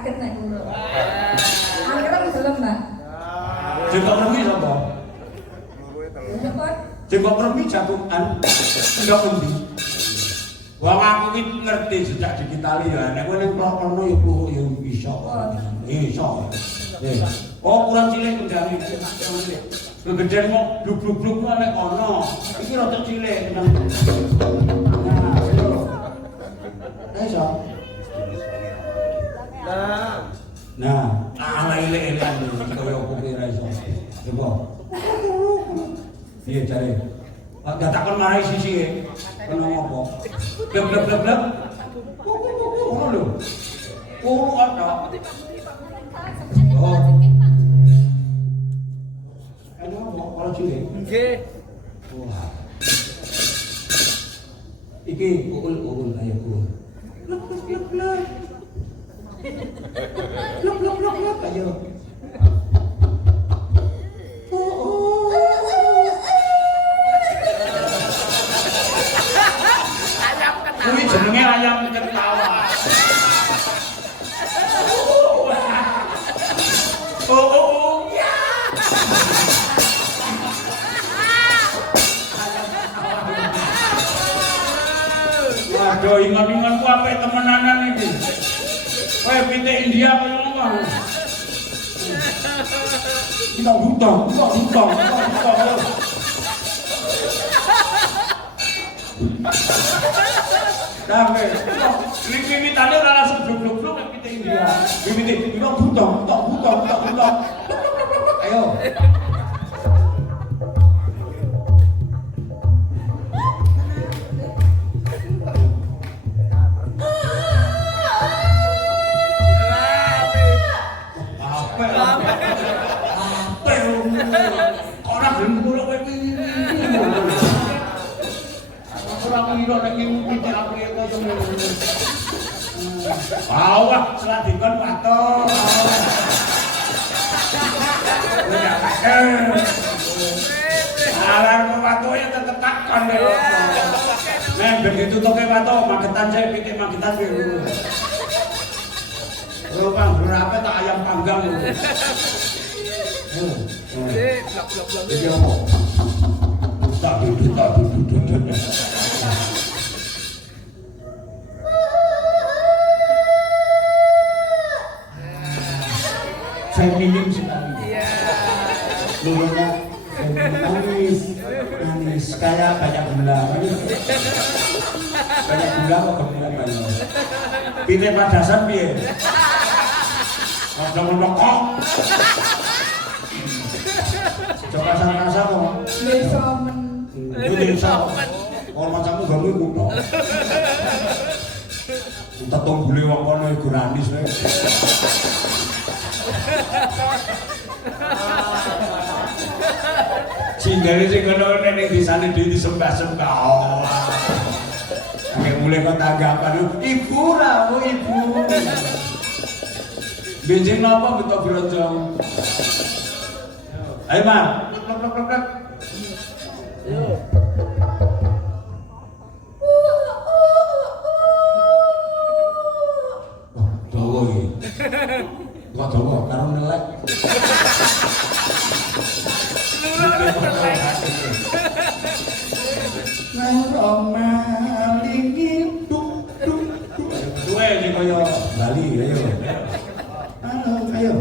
sakit nek ngono. Akhirnya gelem, Mbak. Jengkok remi sapa? Jengkok remi jagungan. Enggak endi. Wong aku iki ngerti sejak digitali ya. Nek kowe ning klono ya pluhuk ya iso. Iso. Oh, kurang cilik kendari. Gegeden mau bluk-bluk nek ono. Iki rada cilik. Nah, ayo. Iso. Nah, ala ile-ilean kaya opo kira iso. Coba. Piye jare? Gak takon marai sisi kena ngopo. Blek. Ngono lho. Oh, ada. Oh. Anu ngopo kalau cilik? Nggih. Wah. Iki ukul ayo ukul. Blek. Blok ayo. Kuwi jenenge ayam ketawa. Ya. Waduh, ingat-ingat ku apik temenanan iki. Kowe pitik India kaya ngono. Kita hutang. Damai. Wiwitane ora langsung blok-blok nek pitik India. Wiwite kita hutang. Ayo. Awak seladikon waton. Alar watoke tetep takon lho. Nek begitu toke wato magetan saya pitik magetan piye. Rupang berapa tak ayam panggang lho. Blok. Iki opo? Tak duduk. Feminim sekali. Lurunya manis kayak banyak gula. Banyak gula kok kemudian banyak. Pilih padasan piye? Ada menokok. Coba rasa kok. Desa. Orang macammu gawe kuno. Tetong gule wong kono iku ranis wae. Singgane sing ngono nek disane dhewe disembah-sembah. Nek mulai kok tanggapan ibu ra, ibu. Benjing napa beto bronjong. Ayo, Mas. Plok. Yo. Dawa iki. Wah, dawa karo nelek. Maling duk. Kowe iki kaya Bali, ayo. Ayo.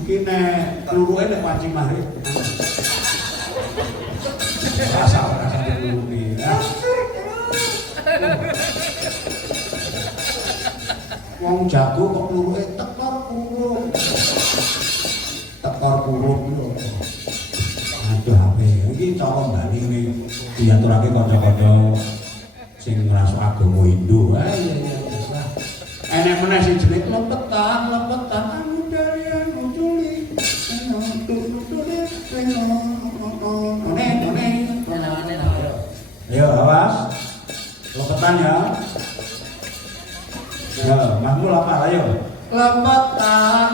iki nek kluruke nek wajib mahrib. Rasa kluruke. Wong jago kok kluruke tekor kurung. Tekor kurung lho. Aduh HP iki cara Bali iki diaturake kanca-kanca sing ngrasuk agama Hindu. Ah iya iya wis lah. Enek meneh sing jeneng lepetan anu dalian munculi. Ya awas. Lepetan ya. Ya, Mahmud apa ayo? Lepetan